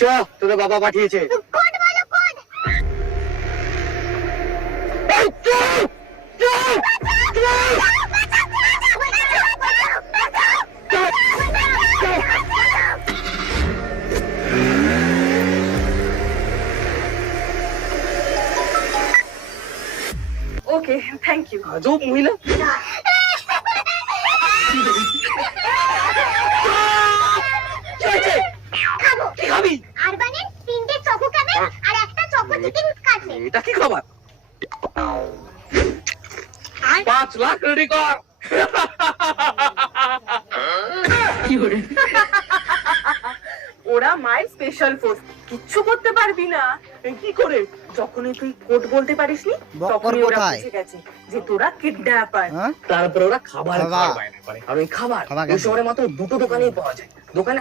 চ, তোদের বাবা পাঠিয়েছে। কোড বলো, কোড। এই, চল, চল, চল। ওকে, থ্যাংক ইউ। আজব মহিলা। কি হয়েছে? খাবো। কি খাবি? আরবানের 3টে চকো ক্যাবেল আর একটা চকো চিকেন কাটলেট। এটা কি খাবার? 5 লাখ রেডি কর। ওরা মায়ের স্পেশাল ফোর্স, কিচ্ছু করতে পারবি না। কি করে? যখনই তুই কোড বলতে পারিসনি বক্কর তখনই ওরা কোথায়? বুঝে গেছে যে তোরা কিডন্যাপার। হ্যাঁ? তারপরে ওরা খাবার খাবার। খাওয়ার বায়না করে। আর ওই খাবার খাবার ওই কেন? শহরে মাত্র 2টো দোকানেই পাওয়া যায়। দোকানে